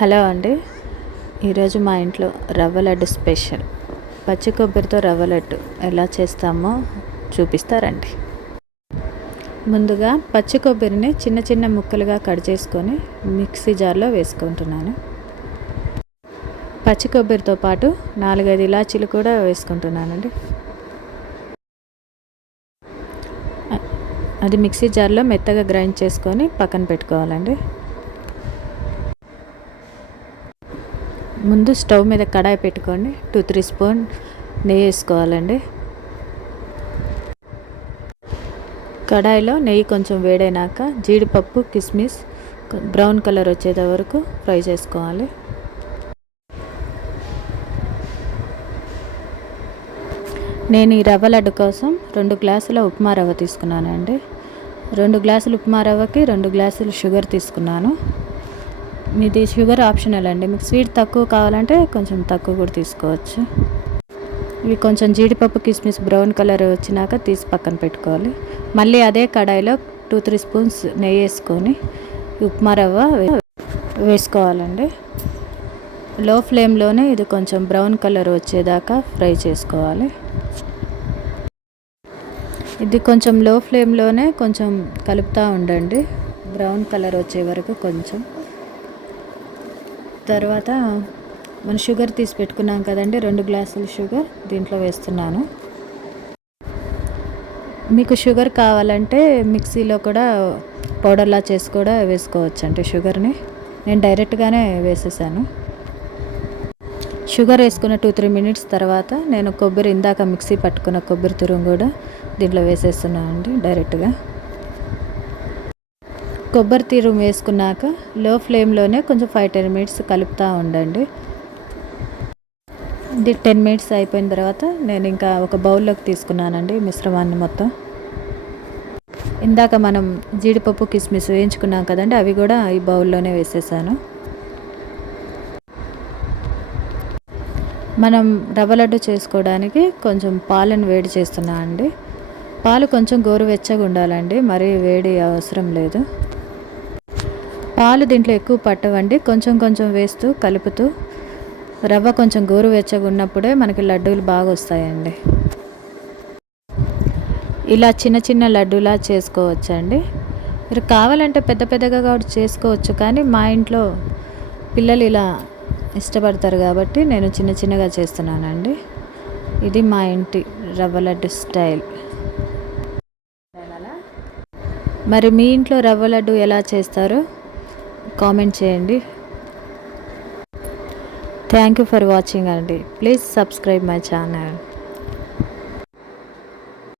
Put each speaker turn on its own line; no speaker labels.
Hello అండి. ఈరోజు మా ఇంట్లో రవ్వ లడ్డు స్పెషల్. పచ్చి కొబ్బరితో రవ్వ లడ్డు ఎలా చేస్తామో చూపిస్తారండి. ముందుగా పచ్చి కొబ్బరిని చిన్న చిన్న ముక్కలుగా కట్ చేసుకొని మిక్సీ జార్లో వేసుకుంటున్నాను. పచ్చి కొబ్బరితో పాటు నాలుగైదు ఇలాచీలు కూడా వేసుకుంటున్నానండి. అది మిక్సీ జార్లో మెత్తగా గ్రైండ్ చేసుకొని పక్కన పెట్టుకోవాలండి. ముందు స్టవ్ మీద కడాయి పెట్టుకోండి. టూ త్రీ స్పూన్ నెయ్యి వేసుకోవాలండి. కడాయిలో నెయ్యి కొంచెం వేడైనాక జీడిపప్పు కిస్మిస్ బ్రౌన్ కలర్ వచ్చేది వరకు ఫ్రై చేసుకోవాలి. నేను ఈ రవ్వ లడ్డు కోసం రెండు గ్లాసుల ఉప్మా రవ్వ తీసుకున్నానండి. రెండు గ్లాసులు ఉప్మా రవ్వకి రెండు గ్లాసులు షుగర్ తీసుకున్నాను. మీది షుగర్ ఆప్షనల్ అండి. మీకు స్వీట్ తక్కువ కావాలంటే కొంచెం తక్కువ కూడా తీసుకోవచ్చు. ఇవి కొంచెం జీడిపప్పు కిస్మిస్ బ్రౌన్ కలర్ వచ్చినాక తీసి పక్కన పెట్టుకోవాలి. మళ్ళీ అదే కడాయిలో టూ త్రీ స్పూన్స్ నెయ్యి వేసుకొని ఉప్మా రవ్వ వేసుకోవాలండి. లో ఫ్లేమ్లోనే ఇది కొంచెం బ్రౌన్ కలర్ వచ్చేదాకా ఫ్రై చేసుకోవాలి. ఇది కొంచెం లో ఫ్లేమ్లోనే కొంచెం కలుపుతూ ఉండండి. బ్రౌన్ కలర్ వచ్చే వరకు కొంచెం తర్వాత మన షుగర్ తీసి పెట్టుకున్నాం కదండి రెండు గ్లాసులు షుగర్ దీంట్లో వేస్తున్నాను. మీకు షుగర్ కావాలంటే మిక్సీలో కూడా పౌడర్లా చేసి కూడా వేసుకోవచ్చు అంటే షుగర్ని. నేను డైరెక్ట్గానే వేసేసాను. షుగర్ వేసుకున్న టూ త్రీ మినిట్స్ తర్వాత నేను కొబ్బరి ఇందాక మిక్సీ పట్టుకున్న కొబ్బరి తురుము కూడా దీంట్లో వేసేస్తున్నాను అండి డైరెక్ట్గా. కొబ్బరి తీరు వేసుకున్నాక లో ఫ్లేమ్లోనే కొంచెం ఫైవ్ టెన్ మినిట్స్ కలుపుతూ ఉండండి. ఇది టెన్ మినిట్స్ అయిపోయిన తర్వాత నేను ఇంకా ఒక బౌల్లోకి తీసుకున్నానండి మిశ్రమాన్ని మొత్తం. ఇందాక మనం జీడిపప్పు కిస్మిస్ వేయించుకున్నాం కదండి అవి కూడా ఈ బౌల్లోనే వేసేసాను. మనం రవ్వ లడ్డు చేసుకోవడానికి కొంచెం పాలను వేడి చేస్తున్నా అండి. పాలు కొంచెం గోరువెచ్చగా ఉండాలండి మరీ వేడి అవసరం లేదు. పాలు దీంట్లో ఎక్కువ పట్టవండి. కొంచెం కొంచెం వేస్తూ కలుపుతూ రవ్వ కొంచెం గోరువెచ్చగా ఉన్నప్పుడే మనకి లడ్డూలు బాగా వస్తాయండి. ఇలా చిన్న చిన్న లడ్డూలా చేసుకోవచ్చండి. మీరు కావాలంటే పెద్ద పెద్దగా కూడా చేసుకోవచ్చు కానీ మా ఇంట్లో పిల్లలు ఇలా ఇష్టపడతారు కాబట్టి నేను చిన్న చిన్నగా చేస్తున్నానండి. ఇది మా ఇంటి రవ్వ లడ్డు స్టైల్. మరి మీ ఇంట్లో రవ్వ లడ్డు ఎలా చేస్తారు? కామెంట్ చేయండి. థ్యాంక్ యూ ఫర్ వాచింగ్ అండి. Please subscribe my channel